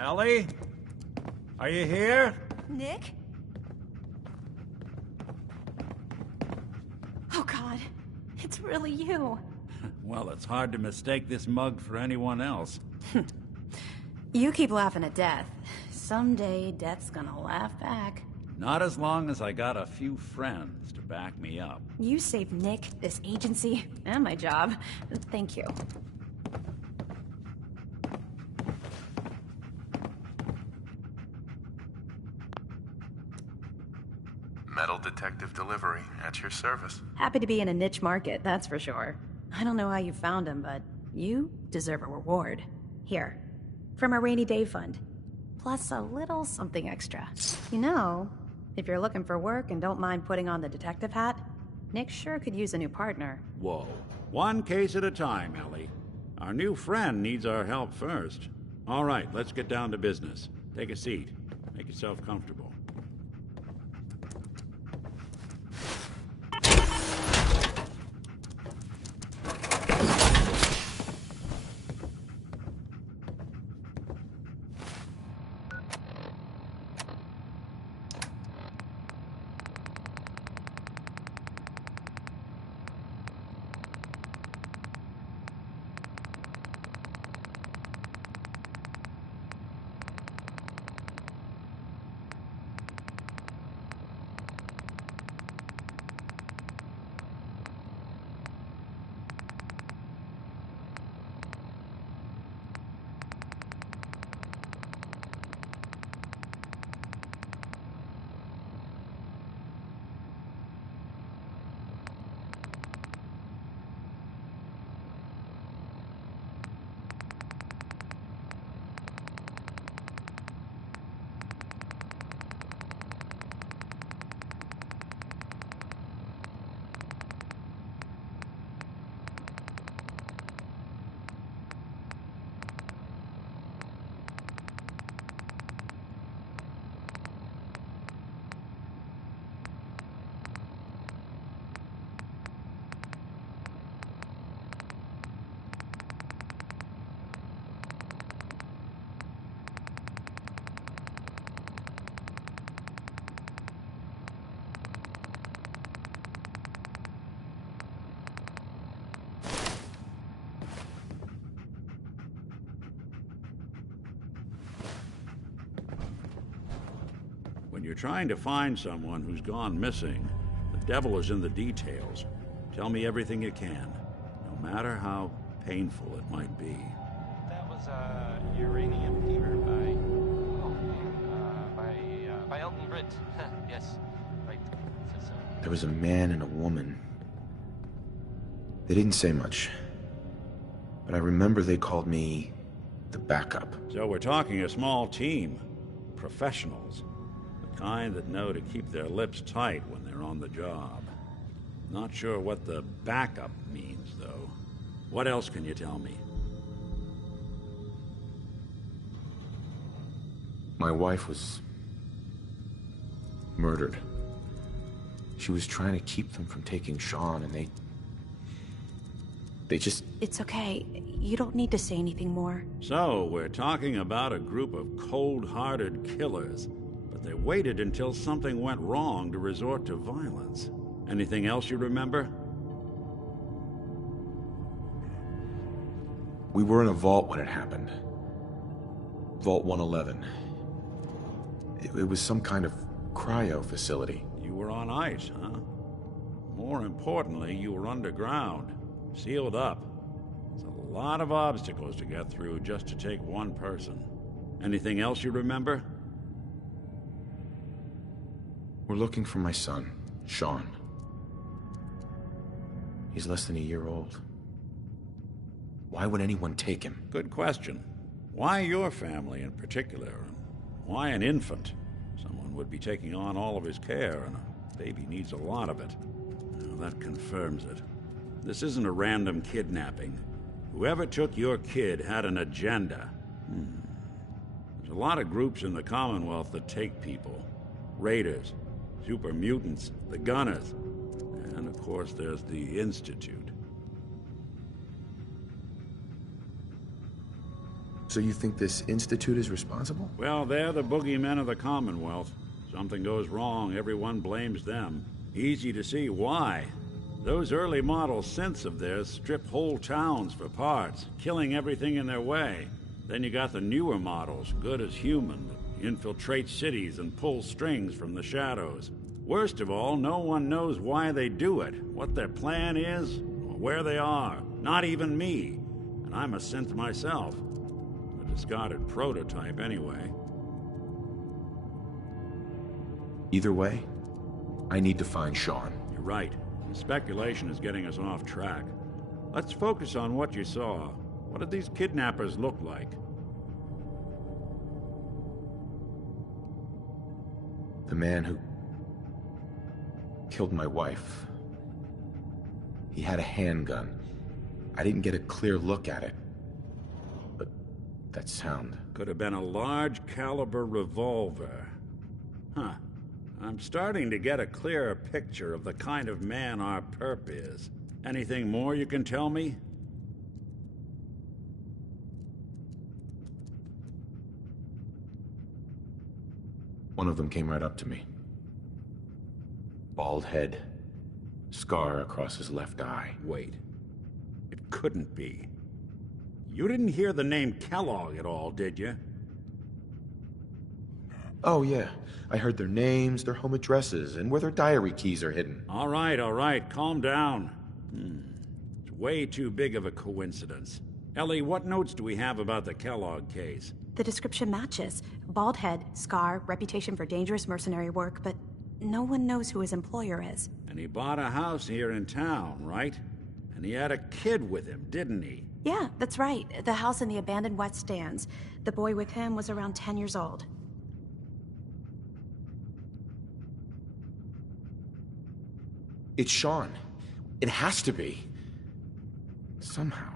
Ellie? Are you here? Nick? Oh God, it's really you. Well, it's hard to mistake this mug for anyone else. You keep laughing at death. Someday, death's gonna laugh back. Not as long as I got a few friends to back me up. You saved Nick, this agency, and my job. Thank you. Metal detective delivery at your service. Happy to be in a niche market, that's for sure. I don't know how you found him, but you deserve a reward. Here, from our rainy day fund. Plus a little something extra. You know, if you're looking for work and don't mind putting on the detective hat, Nick sure could use a new partner. Whoa. One case at a time, Ellie. Our new friend needs our help first. All right, let's get down to business. Take a seat. Make yourself comfortable. When you're trying to find someone who's gone missing, the devil is in the details. Tell me everything you can, no matter how painful it might be. That was Uranium Fever by Elton Britt. Yes, right. So. There was a man and a woman. They didn't say much, but I remember they called me the backup. So we're talking a small team, professionals. Kind that know to keep their lips tight when they're on the job. Not sure what the backup means, though. What else can you tell me? My wife was murdered. She was trying to keep them from taking Sean, and they just... It's okay. You don't need to say anything more. So, we're talking about a group of cold-hearted killers. But they waited until something went wrong to resort to violence. Anything else you remember? We were in a vault when it happened. Vault 111. It was some kind of cryo facility. You were on ice, huh? More importantly, you were underground, sealed up. There's a lot of obstacles to get through just to take one person. Anything else you remember? We're looking for my son, Sean. He's less than a year old. Why would anyone take him? Good question. Why your family in particular? And why an infant? Someone would be taking on all of his care, and a baby needs a lot of it. Well, that confirms it. This isn't a random kidnapping. Whoever took your kid had an agenda. There's a lot of groups in the Commonwealth that take people. Raiders, super mutants, the Gunners, and of course there's the Institute. So you think this institute is responsible? Well, they're the boogeymen of the Commonwealth. Something goes wrong, everyone blames them. Easy to see why. Those early model synths of theirs strip whole towns for parts, killing everything in their way. Then you got the newer models, good as human, that infiltrate cities and pull strings from the shadows. Worst of all, no one knows why they do it, what their plan is, or where they are. Not even me. And I'm a synth myself. A discarded prototype, anyway. Either way, I need to find Sean. You're right. The speculation is getting us off track. Let's focus on what you saw. What did these kidnappers look like? The man who killed my wife. He had a handgun. I didn't get a clear look at it. But that sound. Could have been a large caliber revolver. Huh. I'm starting to get a clearer picture of the kind of man our perp is. Anything more you can tell me? One of them came right up to me. Bald head. Scar across his left eye. Wait. It couldn't be. You didn't hear the name Kellogg at all, did you? Oh, yeah. I heard their names, their home addresses, and where their diary keys are hidden. All right. Calm down. It's way too big of a coincidence. Ellie, what notes do we have about the Kellogg case? The description matches. Bald head, scar, reputation for dangerous mercenary work, but no one knows who his employer is. And he bought a house here in town, right? And he had a kid with him, didn't he? Yeah, that's right. The house in the abandoned West Stands. The boy with him was around 10 years old. It's Sean. It has to be. Somehow.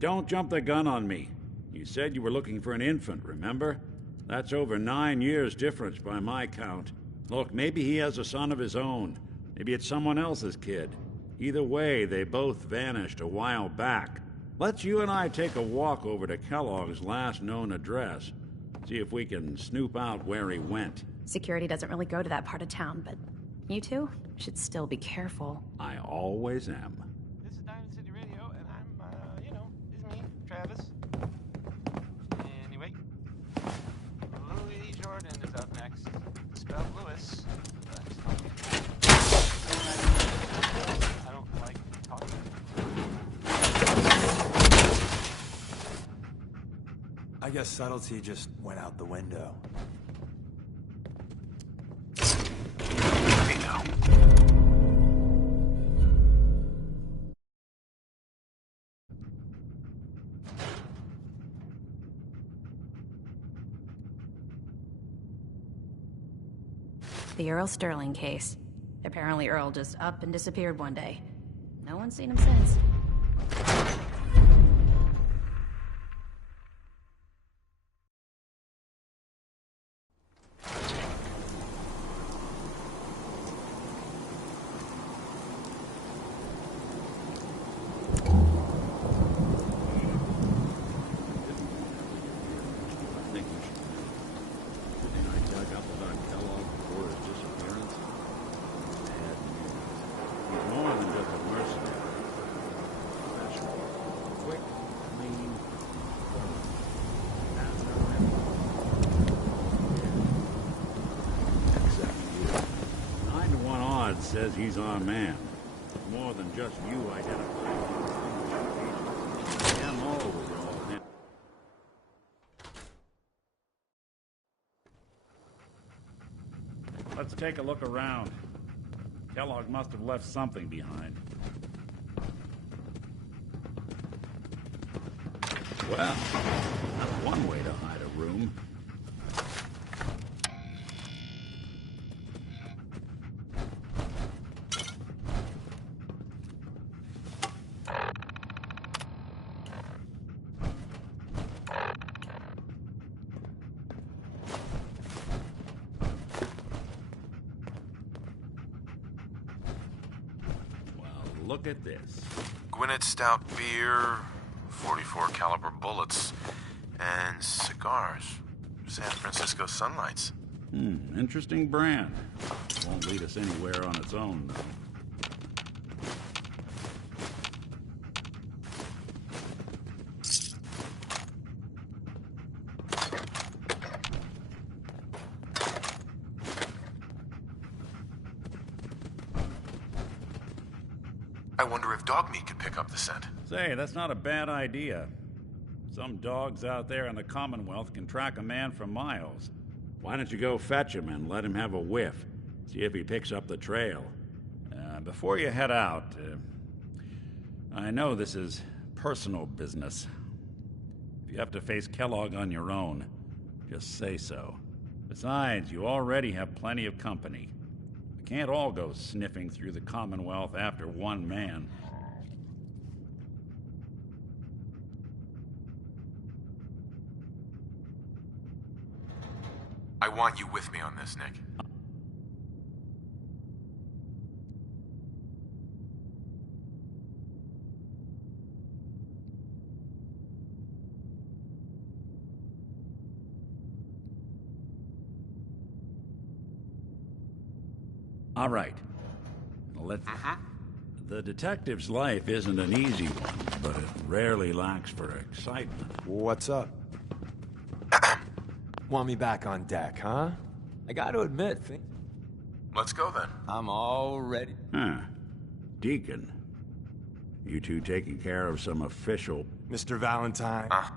Don't jump the gun on me. You said you were looking for an infant, remember? That's over 9 years difference by my count. Look, maybe he has a son of his own. Maybe it's someone else's kid. Either way, they both vanished a while back. Let's you and I take a walk over to Kellogg's last known address. See if we can snoop out where he went. Security doesn't really go to that part of town, but you two should still be careful. I always am. This is Diamond City Radio, and I'm, it's me, Travis. Anyway, Louis Jordan is up next. Spelled Lewis, but I don't like talking. I guess subtlety just went out the window. The Earl Sterling case. Apparently Earl just up and disappeared one day. No one's seen him since. Says he's our man. More than just you identifying him. MO was all him. Let's take a look around. Kellogg must have left something behind. Well, that's one way to hide a room. Look at this. Gwinnett Stout beer, 44 caliber bullets, And cigars. San Francisco Sunlights. Interesting brand. Won't lead us anywhere on its own, though. I wonder if dog meat could pick up the scent. Say, that's not a bad idea. Some dogs out there in the Commonwealth can track a man for miles. Why don't you go fetch him and let him have a whiff? See if he picks up the trail. Before you head out, I know this is personal business. If you have to face Kellogg on your own, just say so. Besides, you already have plenty of company. We can't all go sniffing through the Commonwealth after one man. I want you with me on this, Nick. All right. Let's... The detective's life isn't an easy one, but it rarely lacks for excitement. What's up? Want me back on deck, huh? I gotta admit, Let's go then. I'm all ready. Huh. Deacon. You two taking care of some official... Mr. Valentine. Huh.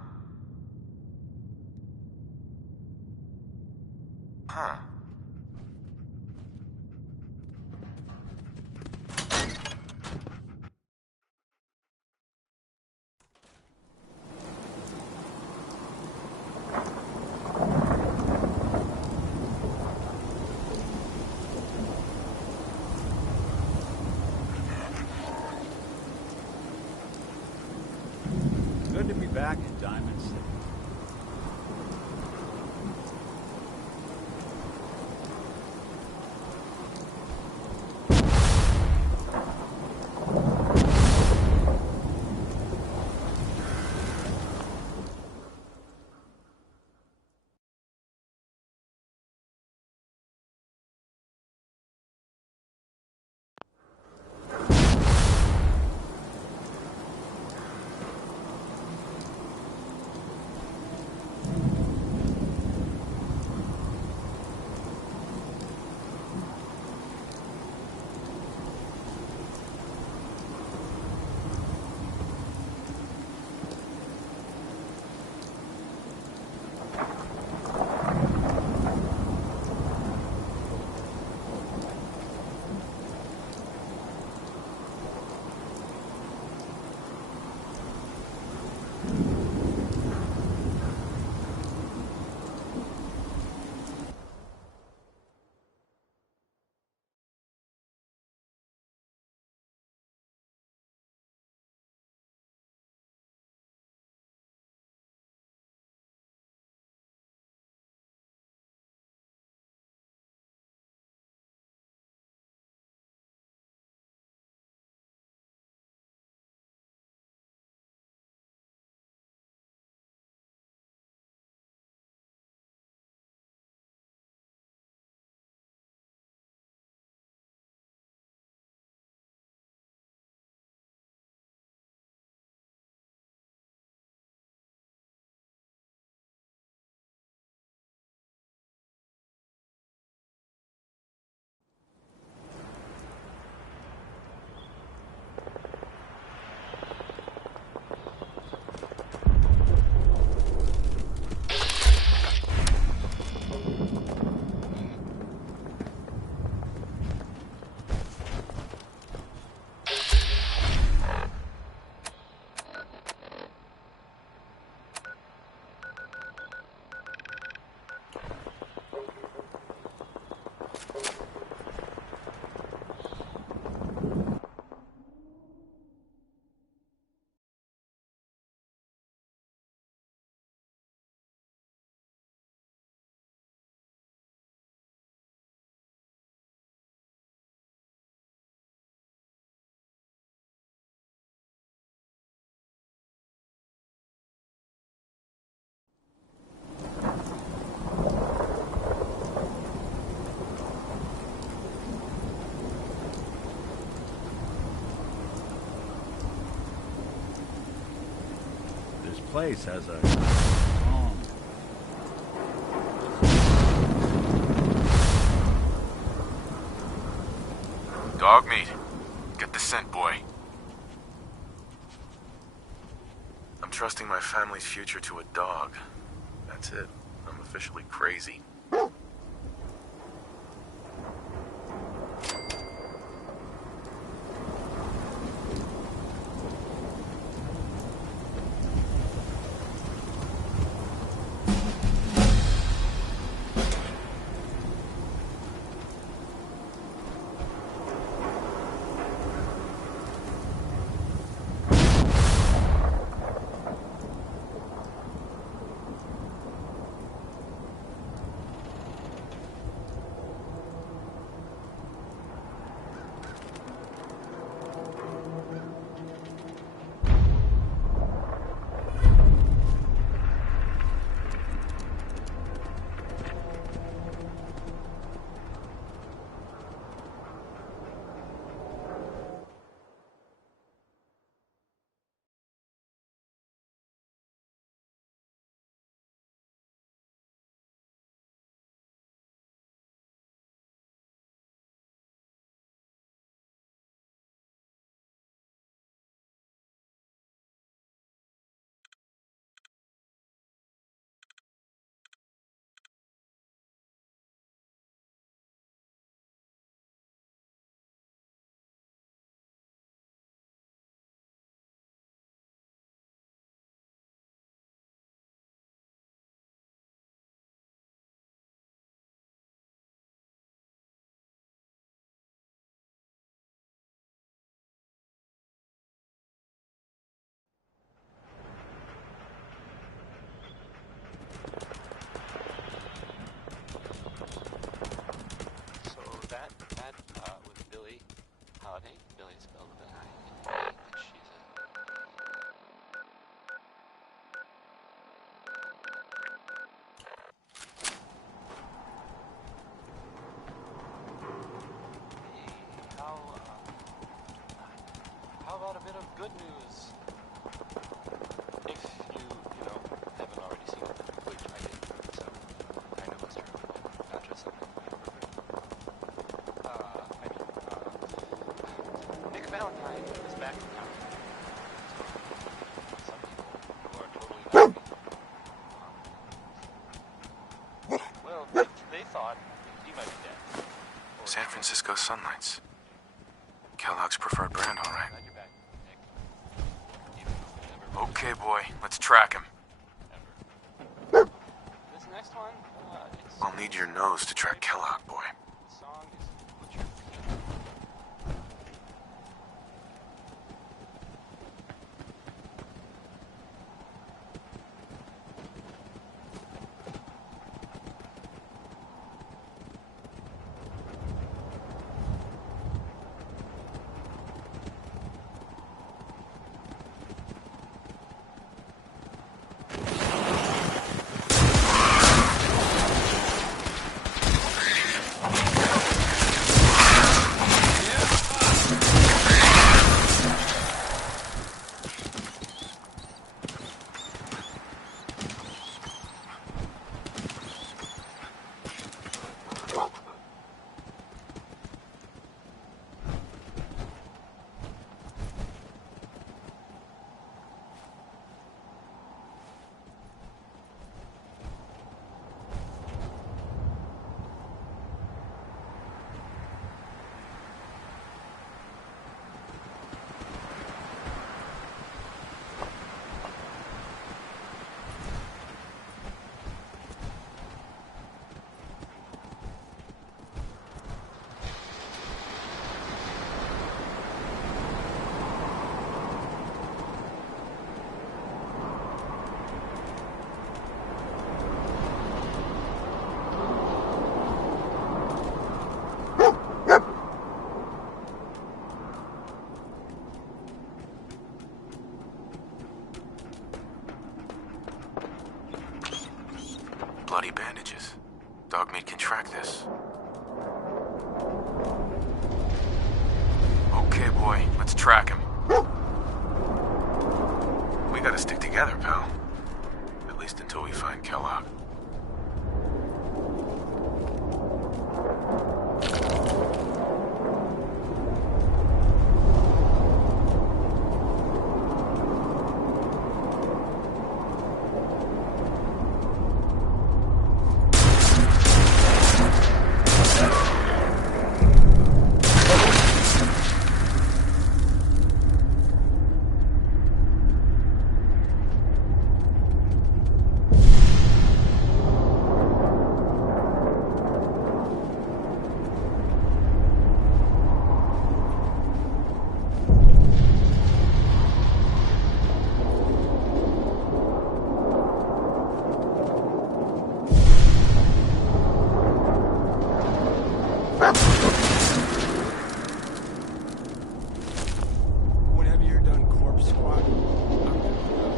Good to be back in Diamond City. place has a strong... Dog meat. Get the scent, boy. I'm trusting my family's future to a dog. That's it. I'm officially crazy. So that was Billie Holiday. Billie spelled with an I. And she's Hey, how about a bit of good news? If you haven't already seen it, which I did, so kind of must not just something. Nick Valentine is back in town. Some people who are totally happy. Well, they thought he might be dead. Or San Francisco Sunlights. Kellogg's preferred brand, all right. glad you're back, Nick. Even though we never Okay, boy, let's track him. ever. This next one, it's I'll need your nose to track Kellogg, boy. the song is Put Your Feet Up. Bloody bandages. Dogmeat can track this. Okay, boy, let's track him. We gotta stick together, pal. least until we find Kellogg. Whenever you're done, Corpse Squad, I'm good to go.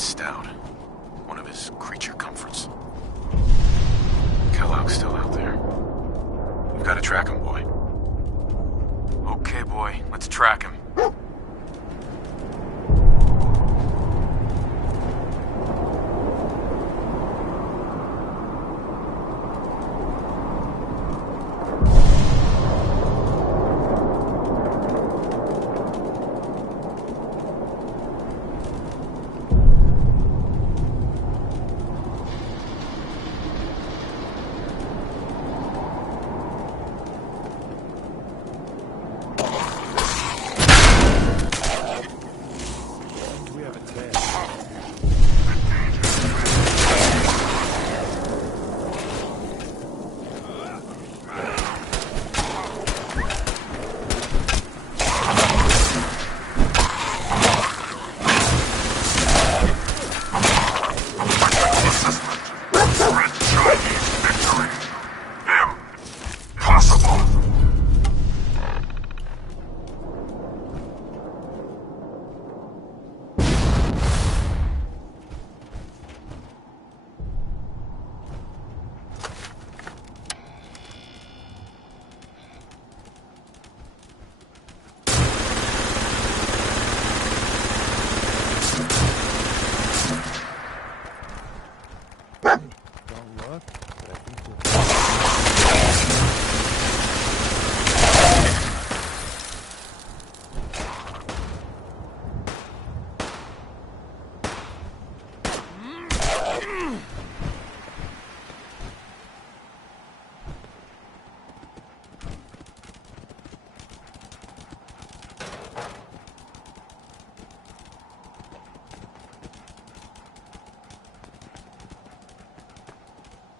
Stout. One of his creature comforts. Kellogg's still out there. We've got to track him, boy. Okay, boy, let's track him. We have a tag. Don't look, but I think we're...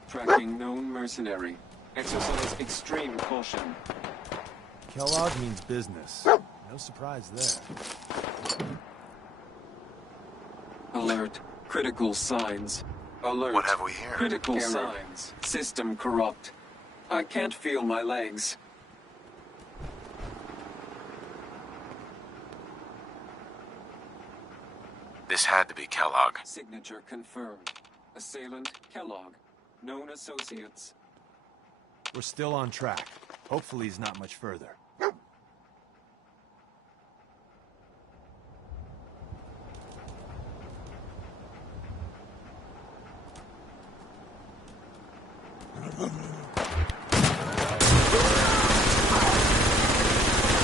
Tracking known mercenary. Exercise extreme caution. Kellogg means business. No surprise there. Alert. Critical signs. Alert. What have we here? Critical Error. signs. System corrupt. I can't feel my legs. This had to be Kellogg. Signature confirmed. Assailant Kellogg. Known associates. We're still on track. Hopefully he's not much further.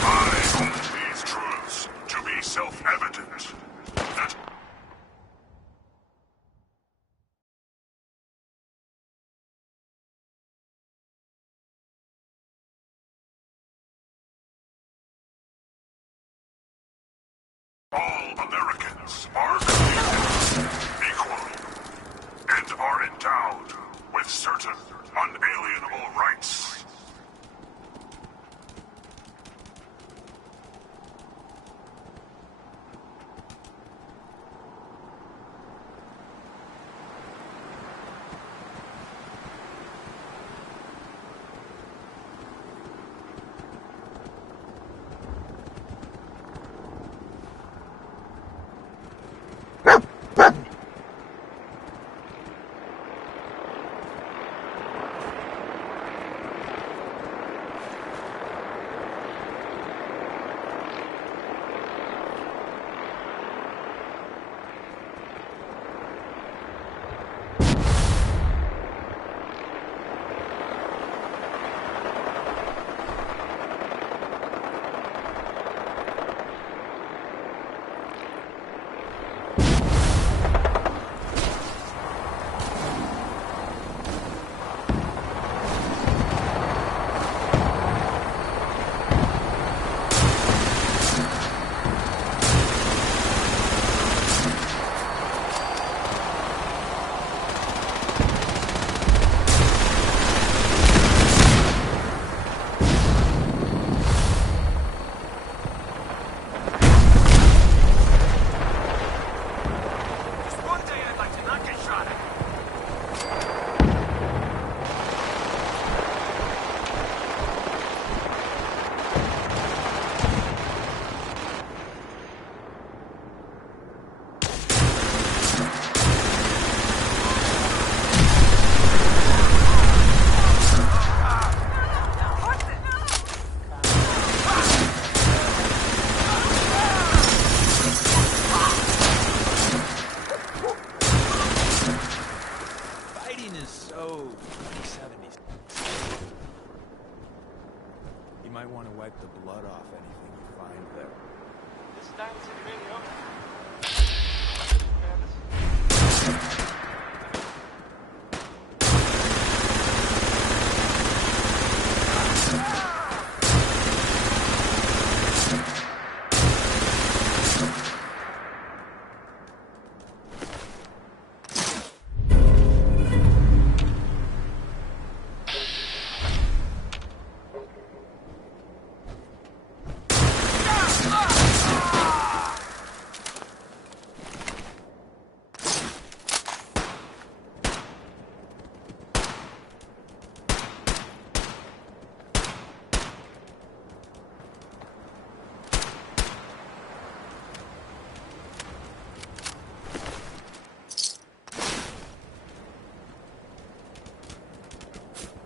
I hold these truths to be self-evident. That are created equal and are endowed with certain unalienable rights.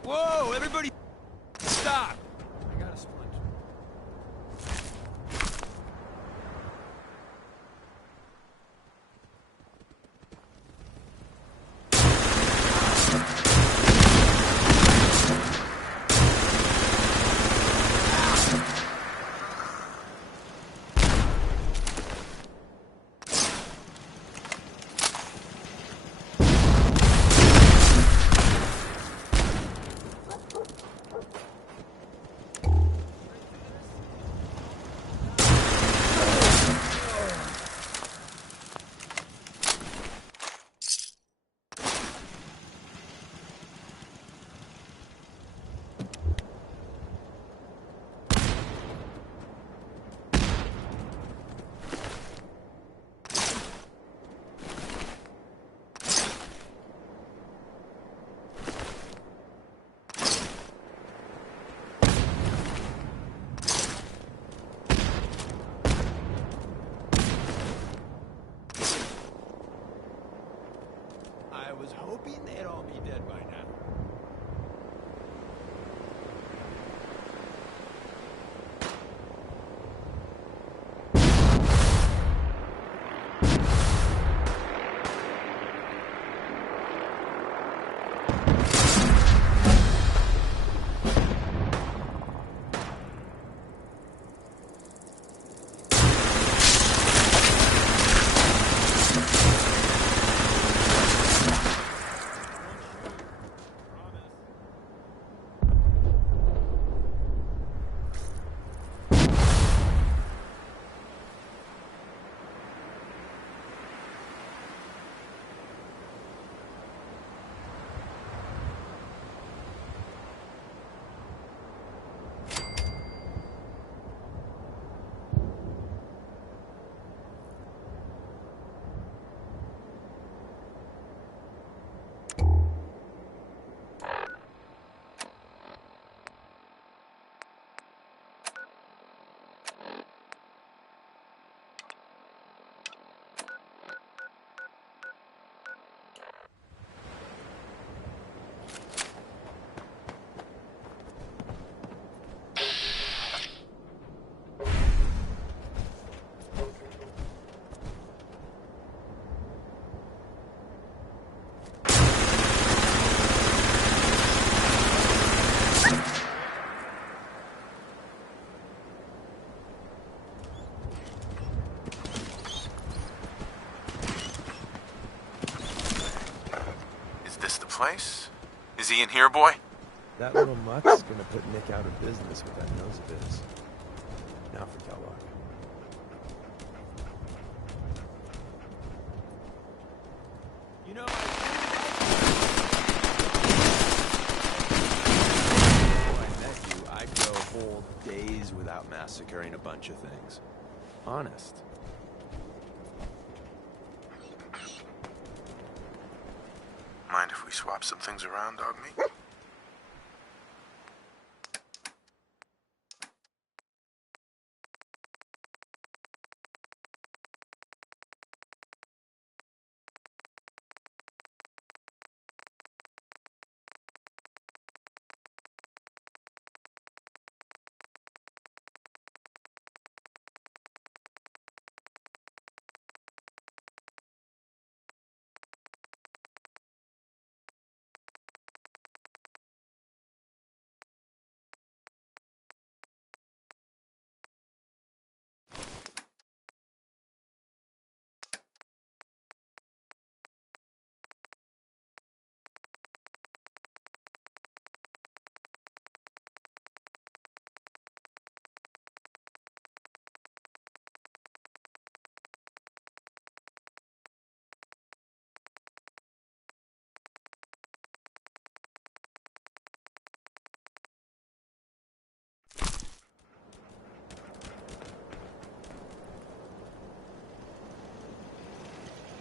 Whoa, everybody stop! I got a splinter. I was hoping they'd all be dead by now. place? Is he in here, boy? That little muck's gonna put Nick out of business with that nose of his. Now for Kellogg. You know, before I met you, I'd go whole days without massacring a bunch of things. Honest. Mind if we swap some things around, dog meat?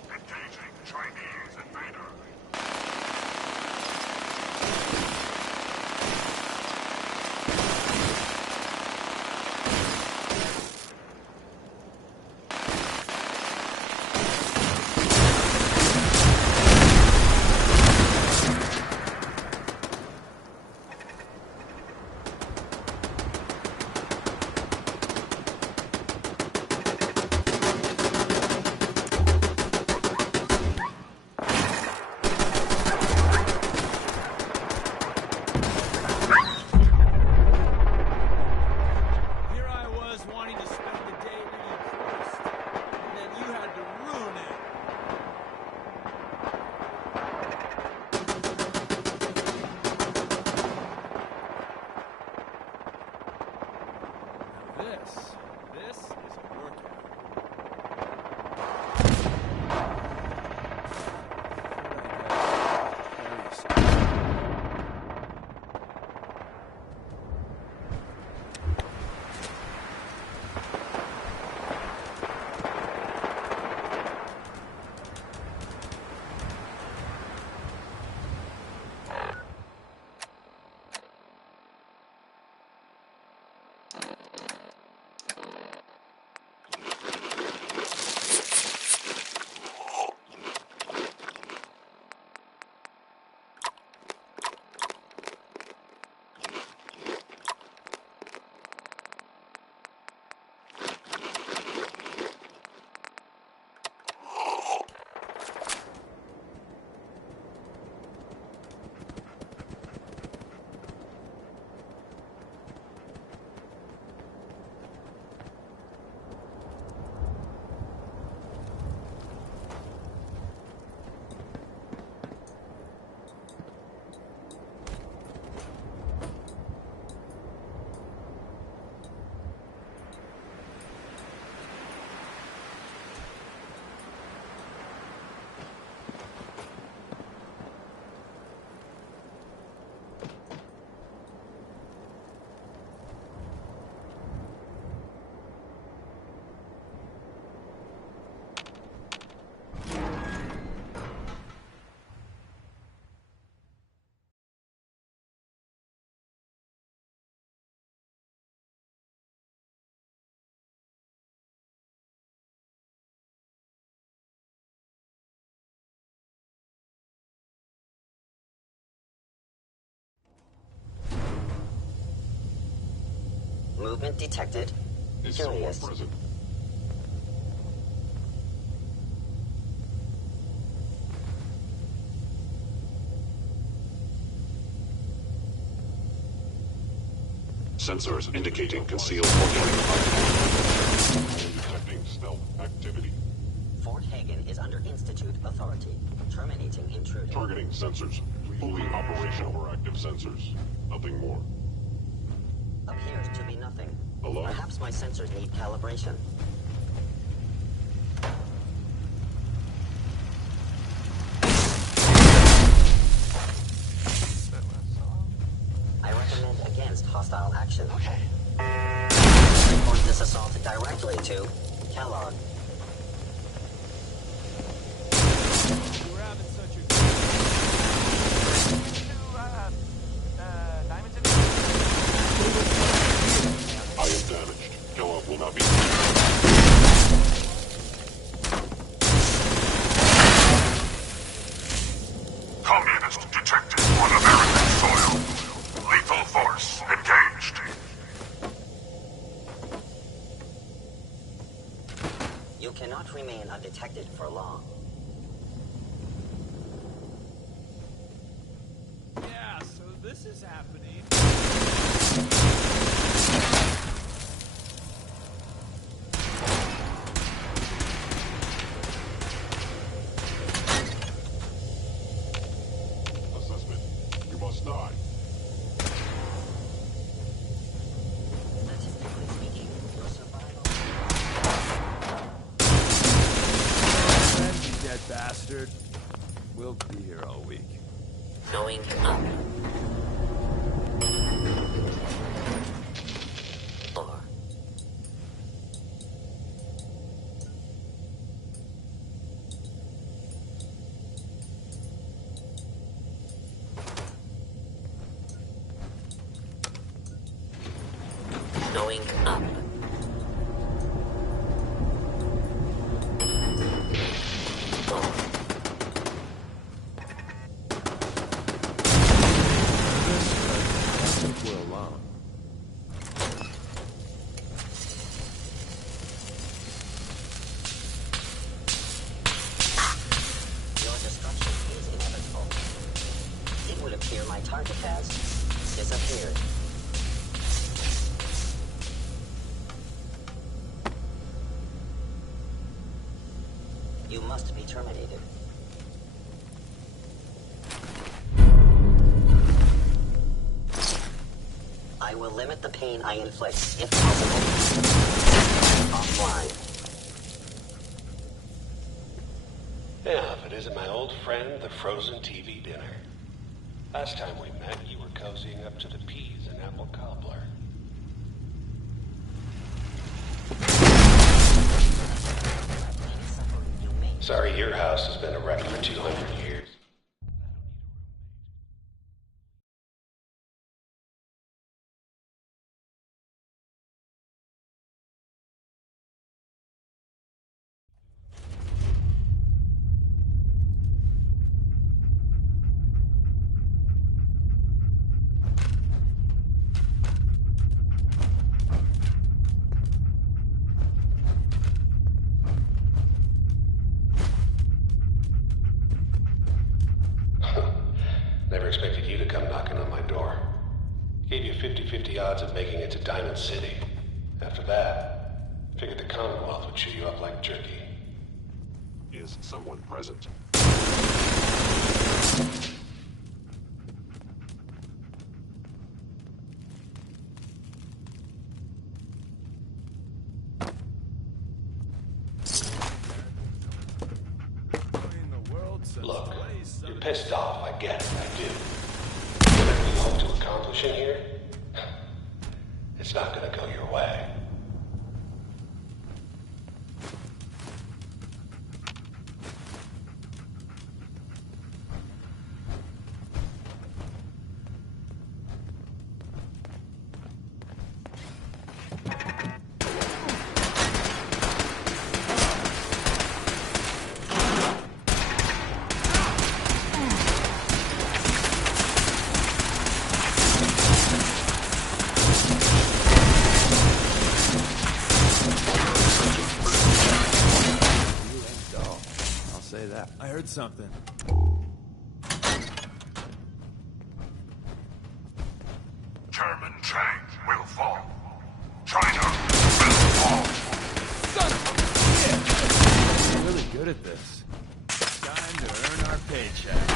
Engaging Chinese invader. Here I was wanting to spend the day reading Proust, and then you had to ruin it. Now this is a workout. Movement detected. Is someone Curious. present? Sensors indicating concealed organic detecting stealth activity. Fort Hagen is under Institute authority. Terminating intruder. Targeting sensors. Please Fully operational. Overactive sensors. Nothing more. Appears to be nothing. Hello? Perhaps my sensors need calibration. I recommend against hostile action. Okay. Report this assault directly to Kellogg. We're having such a Diamonds I am damaged. Kellogg will not be... Communist detected on American soil. Lethal force engaged. You cannot remain undetected for long. Yeah, so this is happening. Assessment. You must die. Statistically speaking, your survival... You dead bastard. We'll be here all week. Going up. 4. Going up. 4. I think we're alone. Your destruction is inevitable. It would appear my target has disappeared. You must be terminated. I will limit the pain I inflict, if possible. Offline. Yeah, if it isn't my old friend, the frozen TV dinner. Last time we met, you were cozying up to the peas and apple cobbler. Sorry, your house has been a wreck for 200 years. Never expected you to come knocking on my door. Gave you 50-50 odds of making it to Diamond City. After that, figured the Commonwealth would chew you up like jerky. Is someone present? In the world since Look, 27 you're pissed off, I get it, I do. Whatever you hope to accomplish in here, it's not gonna go your way. I heard something. German tank will fall. China will fall. Son of a bitch! We're really good at this. Time to earn our paychecks.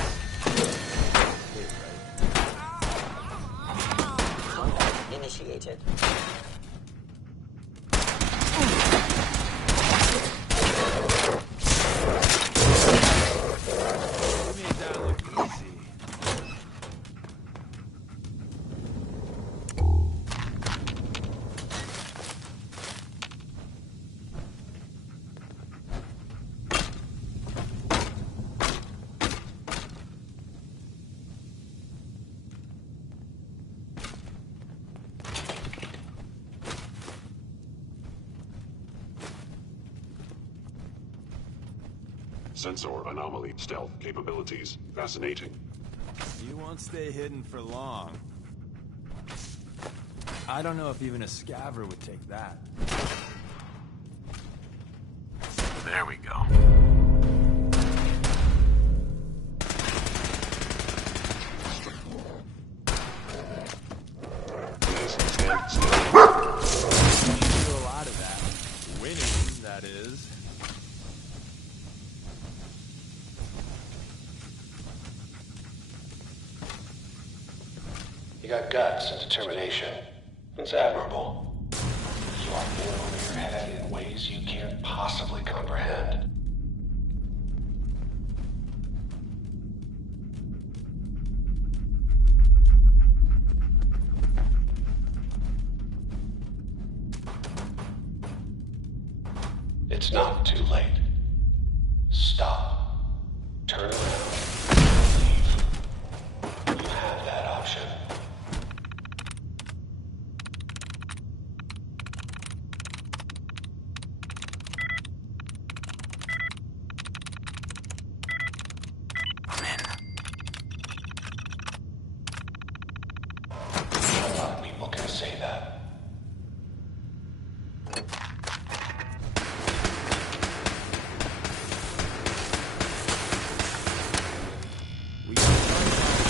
Sensor anomaly, stealth capabilities. Fascinating. You won't stay hidden for long. I don't know if even a scaver would take that. There we go. Please stand still. You do a lot of that. Winning, that is. You got guts and determination. It's admirable. You are in over your head in ways you can't possibly comprehend. It's not too late. Stop. Turn around. Leave. You have that option. I'm in. A lot of people can say that.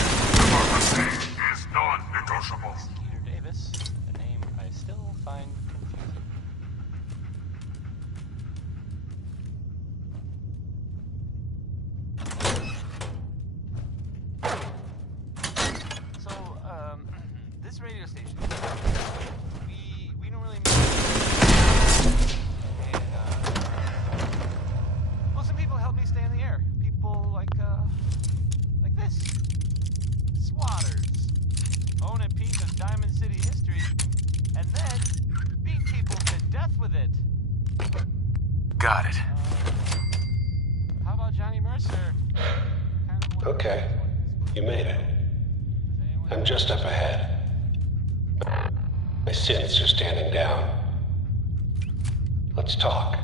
Diplomacy is non-negotiable. Peter Davis, a name I still find confusing. So, this radio station, we don't really and, well, some people help me stay in the air. People like this. Swatters. Own a piece of Diamond City history, and then beat people to death with it. Got it. How about Johnny Mercer? Okay, you made it. I'm just up ahead. My synths are standing down. Let's talk.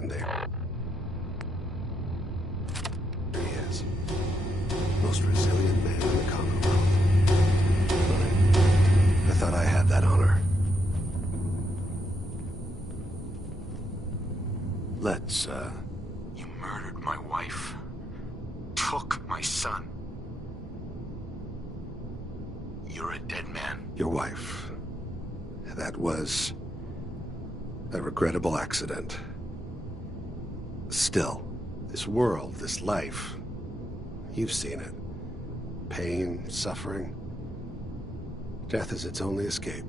And there he is. Most resilient man in the Commonwealth. I thought I had that honor. Let's, You murdered my wife. Took my son. You're a dead man. Your wife. That was a regrettable accident. Still, this world, this life, you've seen it. Pain, suffering. Death is its only escape.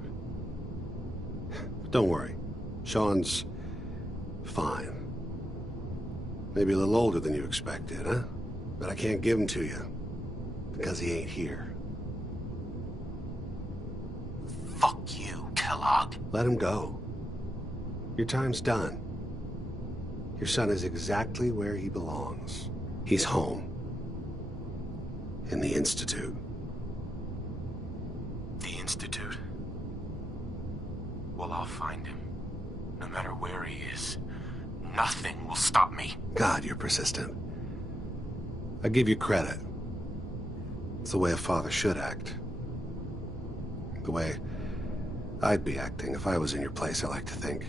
Don't worry. Sean's fine. Maybe a little older than you expected, huh? But I can't give him to you. Because he ain't here. Fuck you, Kellogg. Let him go. Your time's done. Your son is exactly where he belongs. He's home. In the Institute. The Institute? Well, I'll find him. No matter where he is. Nothing will stop me. God, you're persistent. I give you credit. It's the way a father should act. The way I'd be acting if I was in your place, I like to think.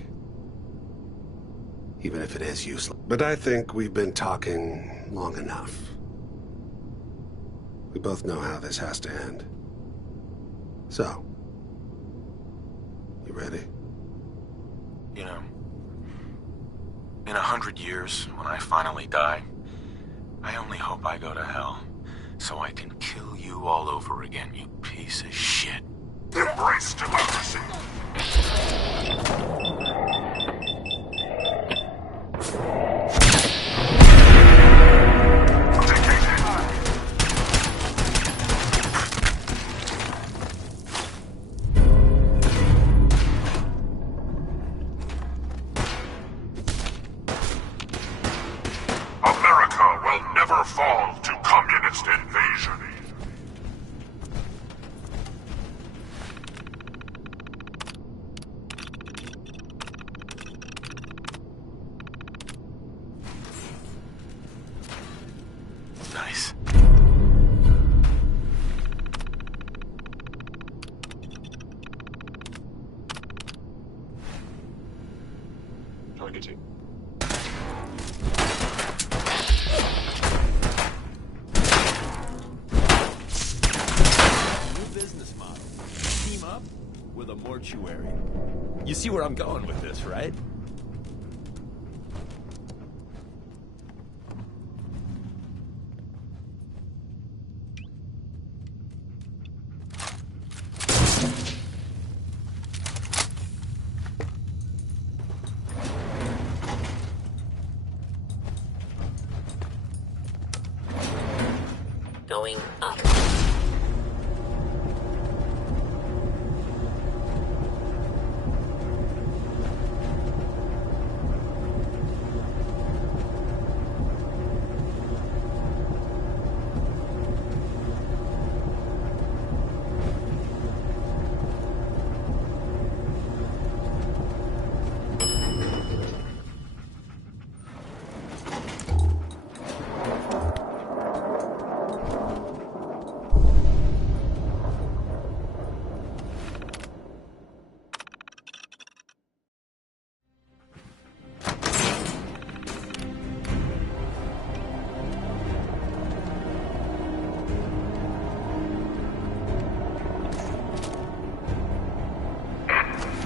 Even if it is useless. But I think we've been talking long enough. We both know how this has to end. So, you ready? You know, in 100 years, when I finally die, I only hope I go to hell, so I can kill you all over again, you piece of shit. Embrace democracy. America will never fall to communist invasion. Nice. Targeting. New business model. Team up with a mortuary. You see where I'm going with this, right? Going up.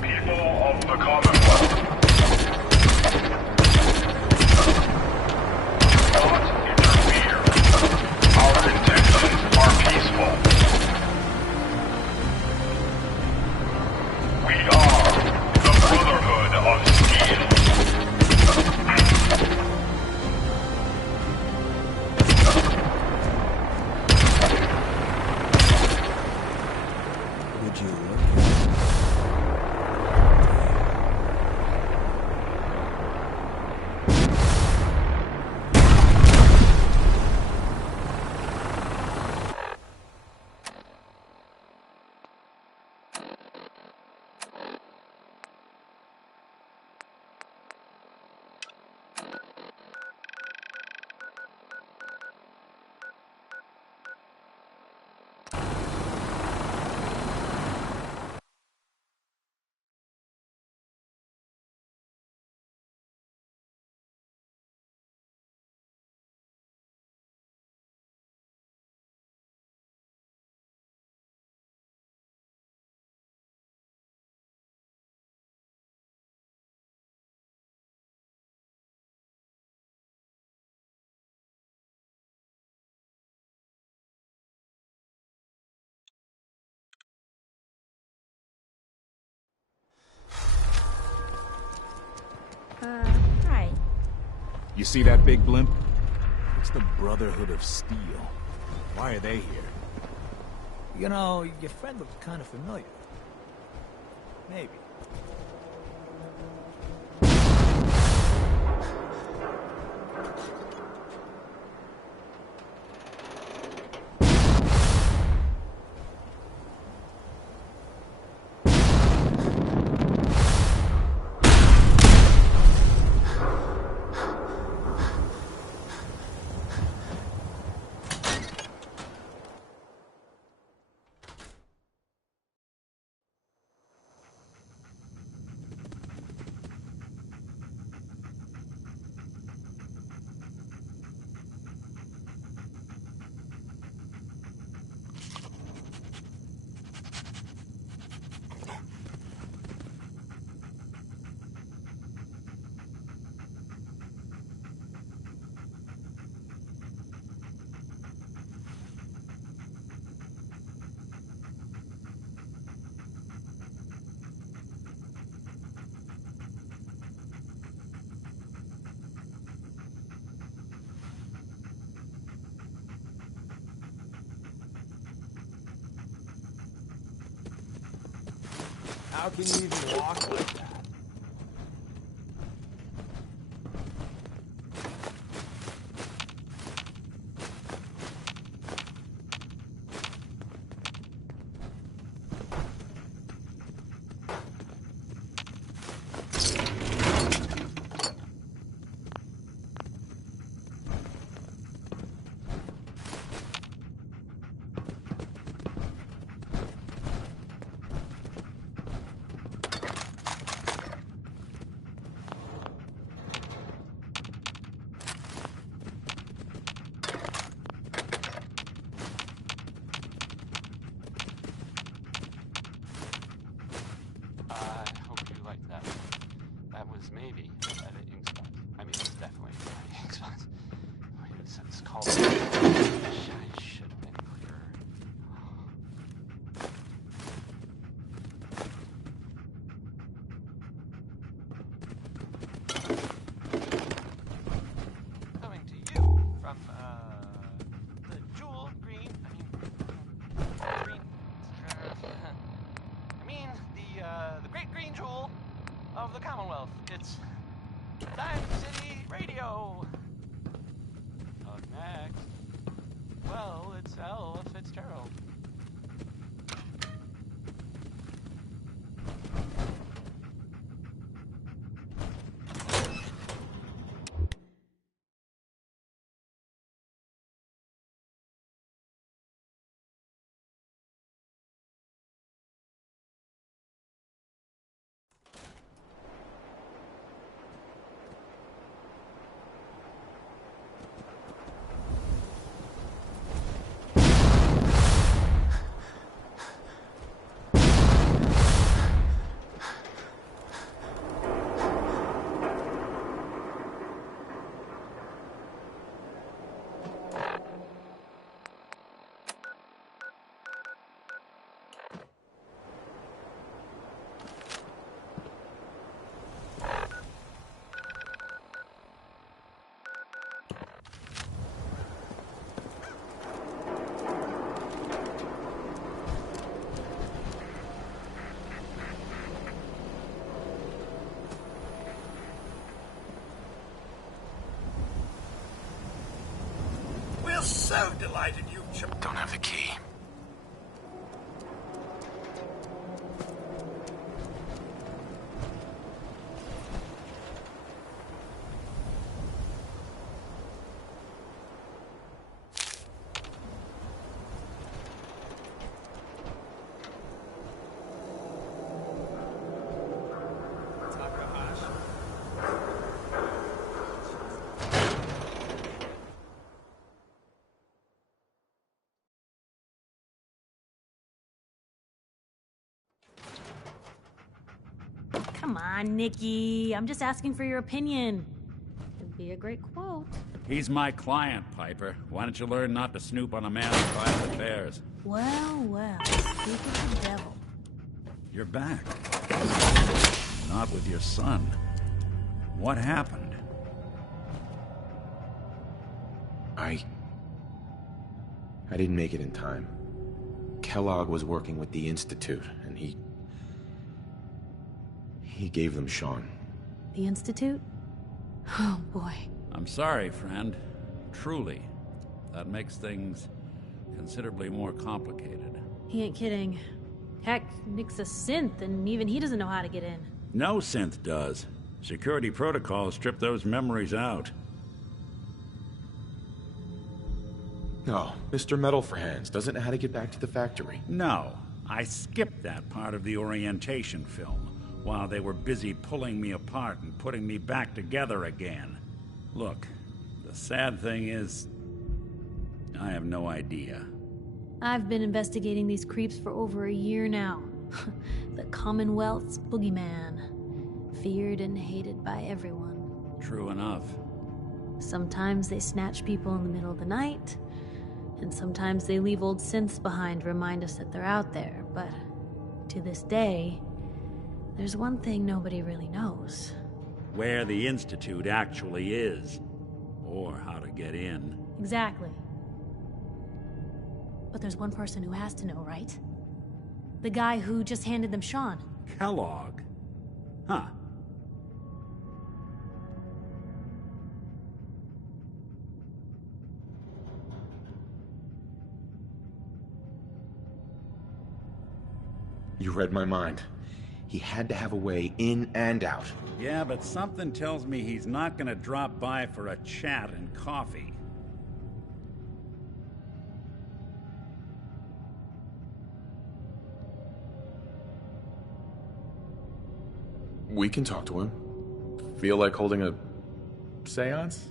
People of the Commonwealth. Do not interfere. Our intentions are peaceful. We are the Brotherhood of Steel. Would you look at it? Right. You see that big blimp? It's the Brotherhood of Steel. Why are they here? You know, your friend looked kind of familiar. Maybe. How can you even walk like that? I hope you liked that. That was maybe at an ink spot. I mean, it's definitely an ink spot. Wait, it's called. I should have been clearer. Coming to you from the jewel green. The great green jewel of the Commonwealth. It's Diamond City Radio. Up next, well, it's Ella Fitzgerald. We're so delighted you Don't have the key. Come on, Nikki. I'm just asking for your opinion. It'd be a great quote. He's my client, Piper. Why don't you learn not to snoop on a man's private affairs? Well, well. Speak of the devil. You're back. Not with your son. What happened? I didn't make it in time. Kellogg was working with the Institute, and he gave them Sean. The Institute? Oh, boy. I'm sorry, friend. Truly. That makes things considerably more complicated. He ain't kidding. Heck, Nick's a synth, and even he doesn't know how to get in. No synth does. Security protocols strip those memories out. No, Mr. Metal for Hands doesn't know how to get back to the factory. No, I skipped that part of the orientation film while they were busy pulling me apart and putting me back together again. Look, the sad thing is, I have no idea. I've been investigating these creeps for over a year now. The Commonwealth's boogeyman. Feared and hated by everyone. True enough. Sometimes they snatch people in the middle of the night, and sometimes they leave old synths behind to remind us that they're out there, but to this day, there's one thing nobody really knows. Where the Institute actually is. Or how to get in. Exactly. But there's one person who has to know, right? The guy who just handed them Sean. Kellogg. Huh. You read my mind. He had to have a way in and out. Yeah, but something tells me he's not gonna drop by for a chat and coffee. We can talk to him. Feel like holding a seance?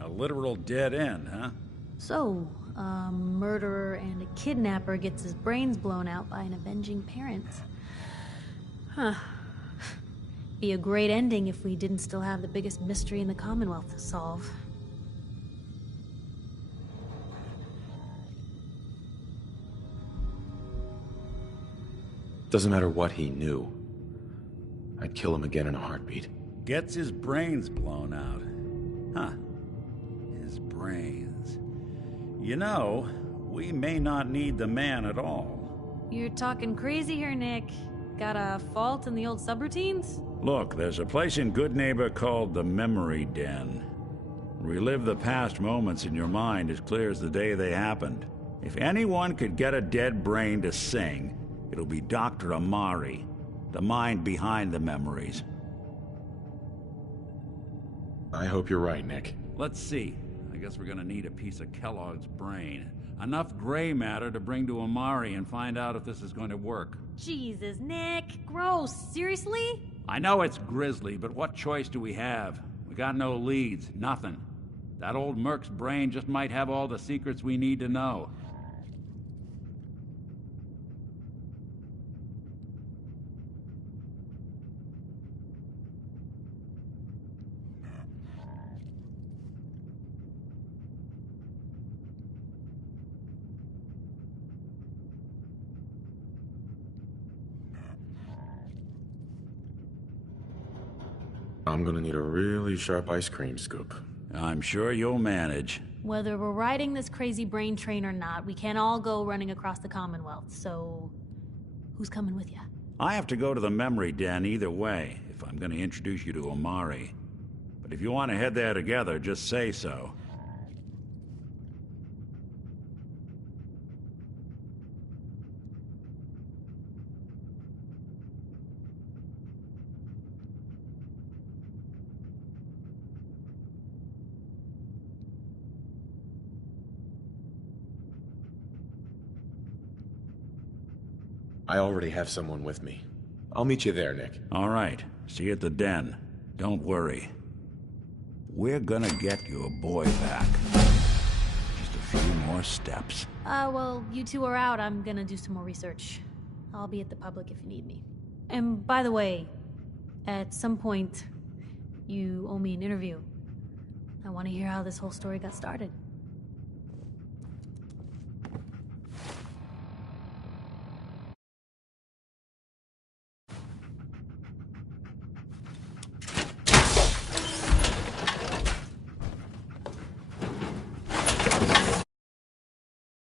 A literal dead end, huh? So, a murderer and a kidnapper gets his brains blown out by an avenging parent. Huh. Be a great ending if we didn't still have the biggest mystery in the Commonwealth to solve. Doesn't matter what he knew. I'd kill him again in a heartbeat. Gets his brains blown out. Huh. His brains. You know, we may not need the man at all. You're talking crazy here, Nick. Got a fault in the old subroutines? Look, there's a place in Good Neighbor called the Memory Den. Relive the past moments in your mind as clear as the day they happened. If anyone could get a dead brain to sing, it'll be Dr. Amari, the mind behind the memories. I hope you're right, Nick. Let's see. I guess we're gonna need a piece of Kellogg's brain. Enough gray matter to bring to Amari and find out if this is going to work. Jesus, Nick. Gross. Seriously? I know it's grisly, but what choice do we have? We got no leads, nothing. That old Merc's brain just might have all the secrets we need to know. I'm gonna need a really sharp ice cream scoop. I'm sure you'll manage. Whether we're riding this crazy brain train or not, we can't all go running across the Commonwealth, so... who's coming with you? I have to go to the Memory Den either way, if I'm going to introduce you to Amari. But if you want to head there together, just say so. I already have someone with me. I'll meet you there, Nick. All right. See you at the den. Don't worry. We're gonna get your boy back. Just a few more steps. Well, you two are out. I'm gonna do some more research. I'll be at the public if you need me. And by the way, at some point, you owe me an interview. I want to hear how this whole story got started.